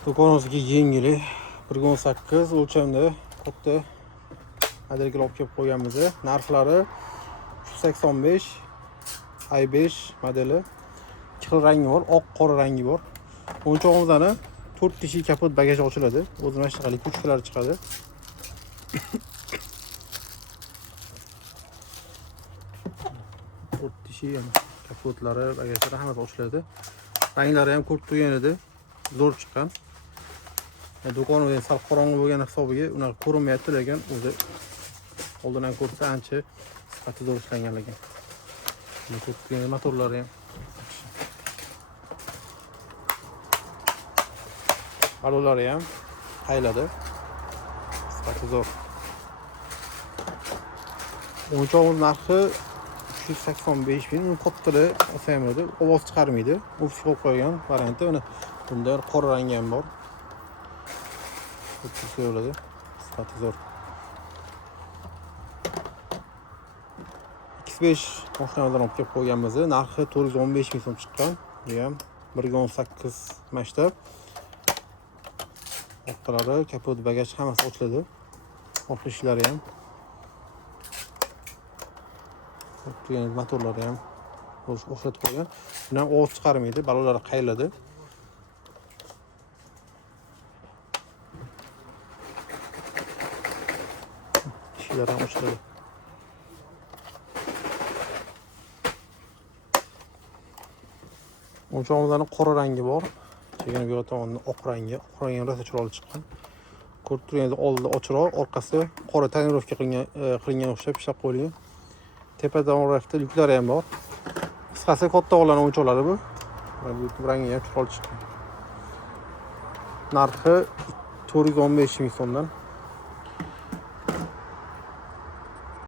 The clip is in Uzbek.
Do'konimizga yengili 1.18 o'lchamda katta modelga olib kelib qo'yganmiz. Narxlari 385 i5 modeli. Ikki xil rangi bor, oq qora rangi bor. O'yinchog'imizdan 4 tishli kapot bagaj ochiladi. O'zi mana shunday puchkalar chiqadi. Kapotlari, bagajlari hammasi ochiladi. Ranglari ham ko'p turgan edi. Zo'r chiqqan. Do'konimiz sal qorong'i bo'lgan hisobiga ular ko'rinmayapti, lekin o'zi oldindan ko'rsa ancha sifati zo'r ishlangan ekan. Motorlari ham balonlari ham qayladi. Sifati zo'r. O'yinchog'imiz narxi 385 ming. Kattali olsayamadi, ovoz chiqarmaydi. Ofis qo'yib qo'ygan varianti. Mana bunda qora rangi ham bor. Bo'ladi. Sifati zo'r. X5 mashinamizdan olib kelib qo'yganmiz. Narxi 415 ming so'm chiqqan. Bu ham 1.18 masshtab. Orqalari, kapot, bagaj hammasi ochiladi. Orqa eshiklari ham. Motorlari ham o'xshatib qo'ygan. Bundan ovoz chiqarmaydi, balonlari qayladi. Eshiklari ham ochiladi. O'yinchog'imizning qora rangi bor. Chegana bu tomonda oq rangi. Oq rangi rosa chiroyli chiqqan. Ko'rib turganingiz oldida ochiqroq, orqasi qora tonirovka qilingan o'xshab ishlab qo'yilgan. Tepada rafda yuklari ham bor. Qisqasi katta o'g'illarning o'yinchoqlari bu. Bu rangi ham chiroyli chiqqan. Narxi 415 ming so'mdan.